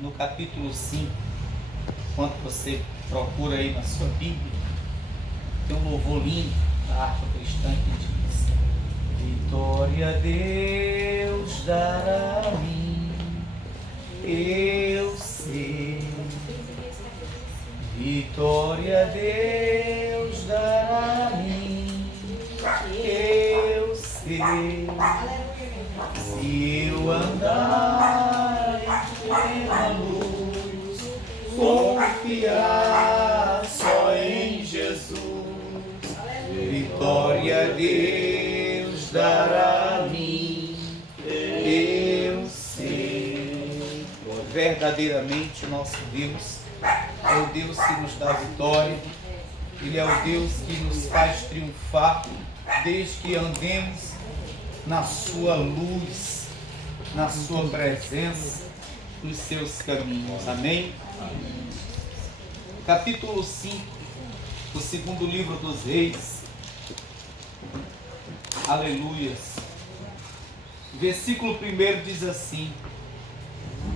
no capítulo 5, enquanto você procura aí na sua Bíblia, tem um louvor lindo da harpa cristã que diz: vitória Deus dará a mim, eu sei. Vitória Deus dará a mim, eu sei. Se eu andar em plena luz, confiar só em Jesus, vitória Deus dará a mim, eu sei. Verdadeiramente o nosso Deus é o Deus que nos dá vitória, Ele é o Deus que nos faz triunfar desde que andemos na sua luz, na sua presença, nos seus caminhos. Amém? Amém. Capítulo 5 do segundo livro dos Reis. Aleluias. Versículo 1 diz assim: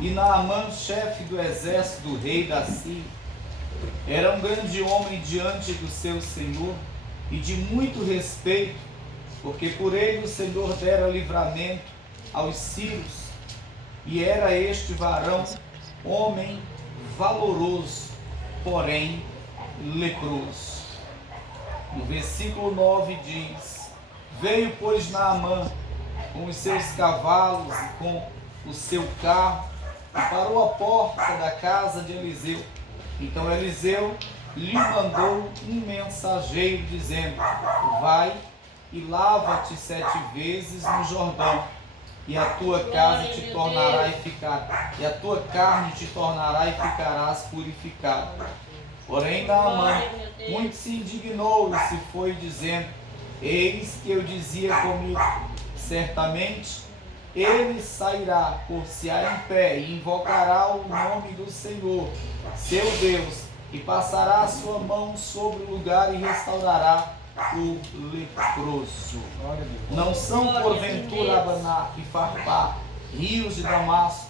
e Naamã, chefe do exército do rei da Síria, era um grande homem diante do seu senhor e de muito respeito, porque por ele o Senhor dera livramento aos sírios, e era este varão homem valoroso, porém leproso. No versículo 9 diz: veio, pois, Naamã com os seus cavalos e com o seu carro, e parou à porta da casa de Eliseu. Então Eliseu lhe mandou um mensageiro, dizendo: vai e lava-te 7 vezes no Jordão, e a tua casa te tornará eficaz, e a tua carne te tornará e ficarás purificado. Porém Naamã muito se indignou e se foi, dizendo: eis que eu dizia comigo, certamente ele sairá, por-se-á em pé, e invocará o nome do Senhor, seu Deus, e passará a sua mão sobre o lugar e restaurará o leproso. Não são porventura Abaná e Farpá, rios de Damasco,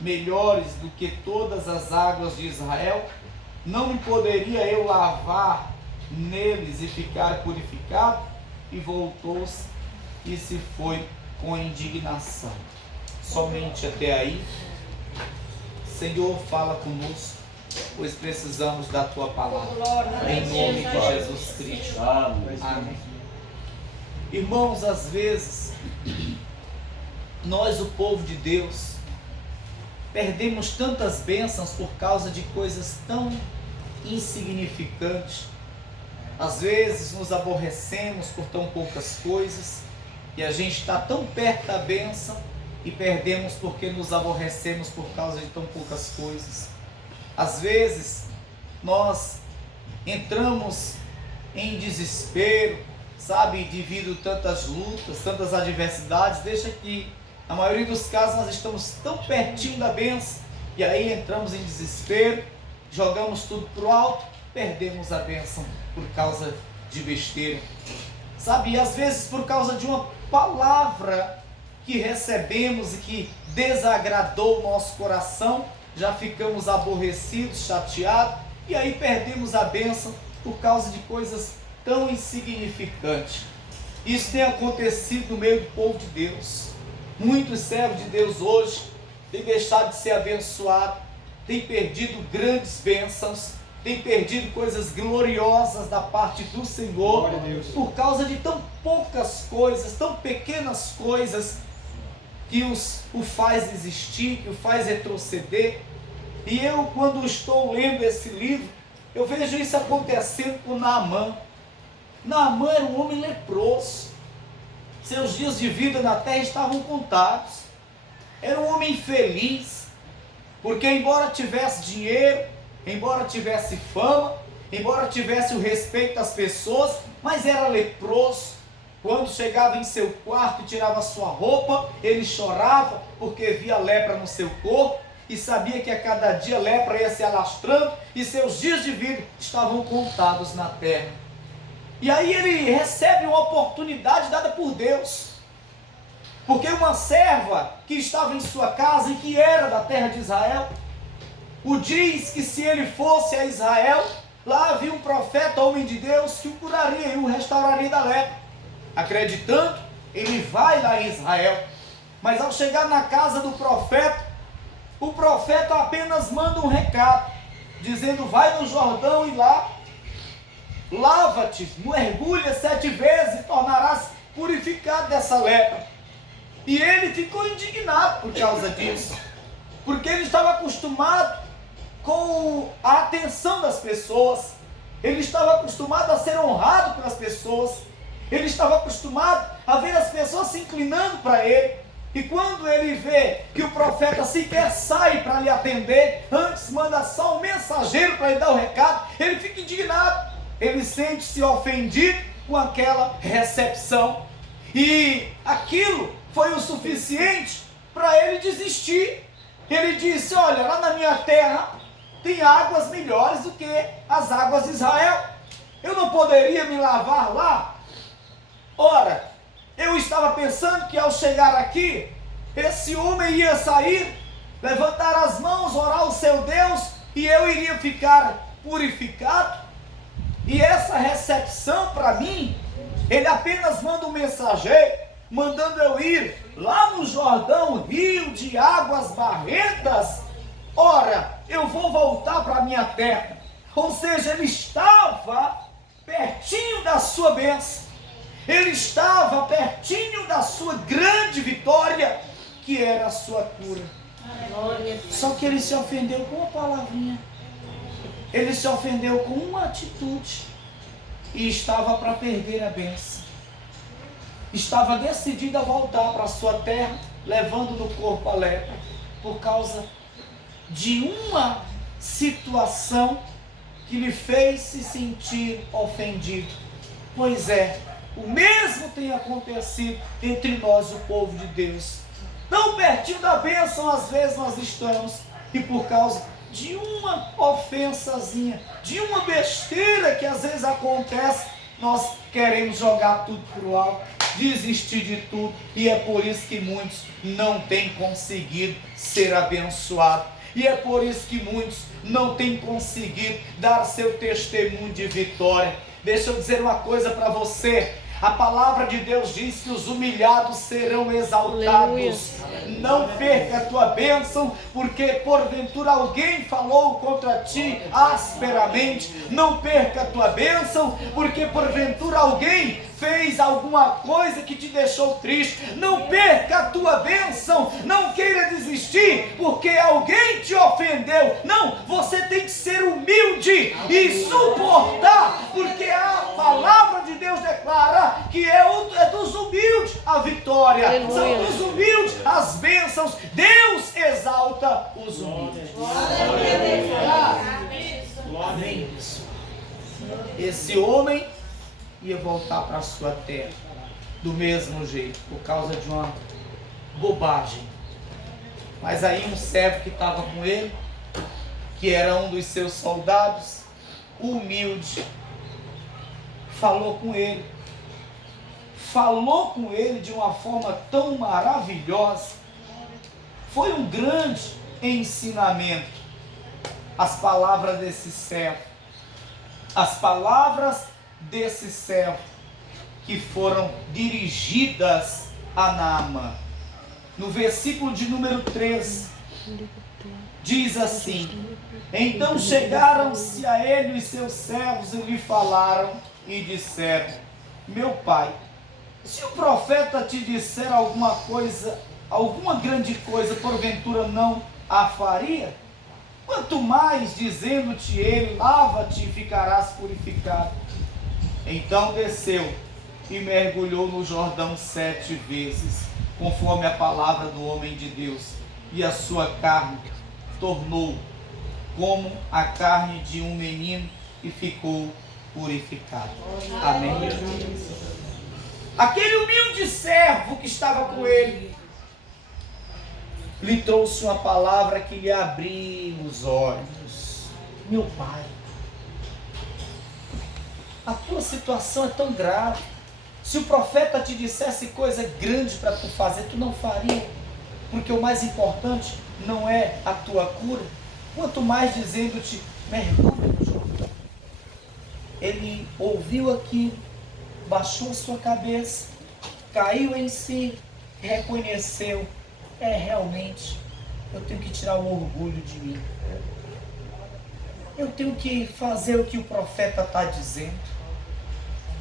melhores do que todas as águas de Israel? Não me poderia eu lavar neles e ficar purificado? E voltou-se e se foi com indignação. Somente até aí. Senhor, fala conosco, pois precisamos da tua palavra. Em nome de Jesus Cristo. Amém. Irmãos, às vezes nós, o povo de Deus, perdemos tantas bênçãos por causa de coisas tão insignificantes. Às vezes nos aborrecemos por tão poucas coisas, e a gente está tão perto da bênção e perdemos porque nos aborrecemos por causa de tão poucas coisas. Às vezes nós entramos em desespero, sabe, devido a tantas lutas, tantas adversidades. Deixa que na maioria dos casos nós estamos tão pertinho da bênção e aí entramos em desespero, jogamos tudo para o alto, perdemos a bênção por causa de besteira, sabe? E às vezes por causa de uma palavra que recebemos e que desagradou o nosso coração, já ficamos aborrecidos, chateados, e aí perdemos a bênção por causa de coisas tão insignificantes. Isso tem acontecido no meio do povo de Deus. Muitos servos de Deus hoje têm deixado de ser abençoados, têm perdido grandes bênçãos, têm perdido coisas gloriosas da parte do Senhor, por causa de tão poucas coisas, tão pequenas coisas, que o faz desistir, que o faz retroceder. E eu, quando estou lendo esse livro, eu vejo isso acontecendo com Naamã. Naamã era um homem leproso, seus dias de vida na terra estavam contados, era um homem infeliz, porque embora tivesse dinheiro, embora tivesse fama, embora tivesse o respeito das pessoas, mas era leproso. Quando chegava em seu quarto e tirava sua roupa, ele chorava porque via lepra no seu corpo e sabia que a cada dia a lepra ia se alastrando e seus dias de vida estavam contados na terra. E aí ele recebe uma oportunidade dada por Deus, porque uma serva que estava em sua casa e que era da terra de Israel, O diz que se ele fosse a Israel, lá havia um profeta, homem de Deus, que o curaria e o restauraria da lepra. Acreditando, ele vai lá em Israel. Mas ao chegar na casa do profeta, o profeta apenas manda um recado, dizendo: vai no Jordão e lá, lava-te, mergulha 7 vezes e tornarás purificado dessa lepra. E ele ficou indignado por causa disso, porque ele estava acostumado com a atenção das pessoas, ele estava acostumado a ser honrado pelas pessoas, ele estava acostumado a ver as pessoas se inclinando para ele. E quando ele vê que o profeta sequer sai para lhe atender, antes manda só um mensageiro para lhe dar o recado, ele fica indignado, ele sente-se ofendido com aquela recepção, e aquilo foi o suficiente para ele desistir. Ele disse: olha, lá na minha terra tem águas melhores do que as águas de Israel, eu não poderia me lavar lá? Ora, eu estava pensando que ao chegar aqui, esse homem ia sair, levantar as mãos, orar ao seu Deus, e eu iria ficar purificado. E essa recepção para mim, ele apenas manda um mensageiro, mandando eu ir lá no Jordão, rio de águas barrentas. Ora, eu vou voltar para a minha terra. Ou seja, ele estava pertinho da sua bênção, ele estava pertinho da sua grande vitória, que era a sua cura. Só que ele se ofendeu com uma palavrinha, ele se ofendeu com uma atitude, e estava para perder a bênção. Estava decidido a voltar para a sua terra, levando no corpo a lepra, por causa de uma situação que lhe fez se sentir ofendido. Pois é, o mesmo tem acontecido entre nós, o povo de Deus. Tão pertinho da bênção às vezes nós estamos, e por causa de uma ofensazinha, de uma besteira que às vezes acontece, nós queremos jogar tudo para o alto, desistir de tudo, e é por isso que muitos não têm conseguido ser abençoados, e é por isso que muitos não têm conseguido dar seu testemunho de vitória. Deixa eu dizer uma coisa para você: a palavra de Deus diz que os humilhados serão exaltados. Aleluia. Não perca a tua bênção, porque porventura alguém falou contra ti asperamente. Não perca a tua bênção, porque porventura alguém fez alguma coisa que te deixou triste. Não perca a tua bênção, não queira desistir porque alguém te ofendeu. Não, você tem que ser humilde e suportar, porque a palavra de Deus declara que é dos humildes a vitória. Aleluia. São dos humildes as bênçãos. Deus exalta os humildes. Amém. Esse homem ia voltar para a sua terra do mesmo jeito, por causa de uma bobagem. Mas aí um servo que estava com ele, que era um dos seus soldados, humilde, falou com ele de uma forma tão maravilhosa. Foi um grande ensinamento as palavras desse servo, as palavras desse servo que foram dirigidas a Naamã. No versículo de número 13 diz assim: então chegaram-se a ele os seus servos e lhe falaram e disseram: meu pai, se o profeta te disser alguma coisa, alguma grande coisa, porventura não a faria? Quanto mais dizendo-te ele: lava-te e ficarás purificado. Então desceu e mergulhou no Jordão 7 vezes, conforme a palavra do homem de Deus, e a sua carne tornou como a carne de um menino, e ficou purificado. Amém. Aquele humilde servo que estava com ele lhe trouxe uma palavra que lhe abriu os olhos. Meu pai, a tua situação é tão grave. Se o profeta te dissesse coisa grande para tu fazer, tu não faria, porque o mais importante não é a tua cura, quanto mais dizendo-te, mergulha no Jordão. Ele ouviu aquilo, baixou sua cabeça, caiu em si, reconheceu, realmente, eu tenho que tirar o orgulho de mim. Eu tenho que fazer o que o profeta está dizendo.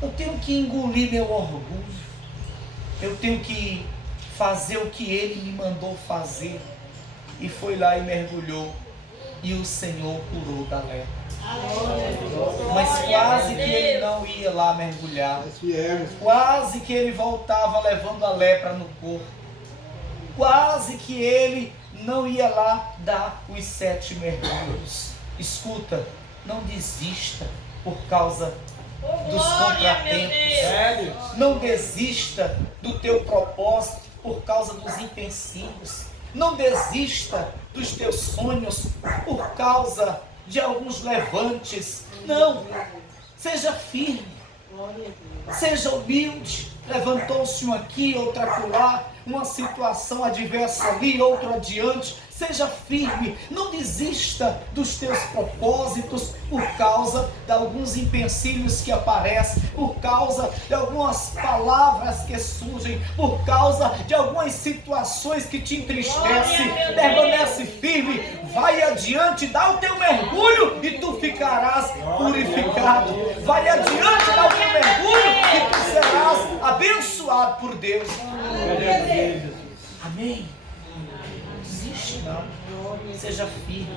Eu tenho que engolir meu orgulho. Eu tenho que fazer o que ele me mandou fazer. E foi lá e mergulhou. E o Senhor curou da lepra. Mas quase que ele não ia lá mergulhar. Quase que ele voltava levando a lepra no corpo. Quase que ele não ia lá dar os 7 mergulhos. Escuta, não desista por causa dos contratempos. Não desista do teu propósito por causa dos empecilhos. Não desista dos teus sonhos por causa de alguns levantes. Não, seja firme, seja humilde. Levantou-se um aqui, outro acolá, uma situação adversa ali, outro adiante. Seja firme, não desista dos teus propósitos por causa de alguns empecilhos que aparecem, por causa de algumas palavras que surgem, por causa de algumas situações que te entristecem. Permanece firme, vai adiante, dá o teu mergulho e tu ficarás purificado. Vai adiante, dá o teu mergulho e tu serás abençoado por Deus. Amém. Não, seja firme,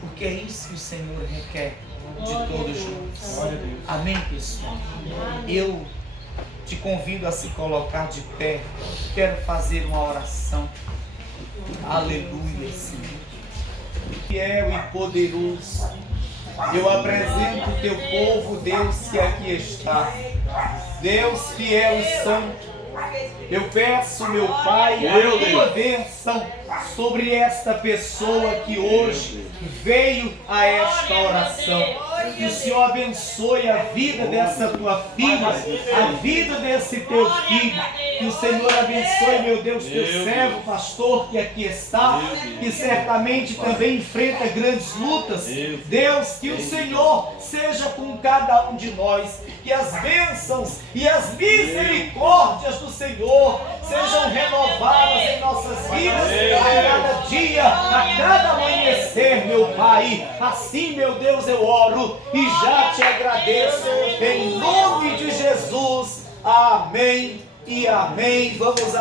porque é isso que o Senhor requer de todos nós. Amém, pessoal? Eu te convido a se colocar de pé. Quero fazer uma oração. Aleluia, Senhor. Fiel e poderoso, eu apresento o teu povo, Deus, que aqui está. Deus fiel e santo, eu peço, meu Pai, a tua bênção sobre esta pessoa que hoje veio a esta oração. Que o Senhor abençoe a vida dessa tua filha, a vida desse teu filho. Que o Senhor abençoe, meu Deus, teu servo, pastor, que aqui está, que certamente também enfrenta grandes lutas. Deus, que o Senhor seja com cada um de nós, que as bênçãos e as misericórdias do Senhor sejam renovadas em nossas vidas a cada dia, a cada amanhecer, meu Pai. Assim, meu Deus, eu oro e já te agradeço em nome de Jesus. Amém e amém. Vamos a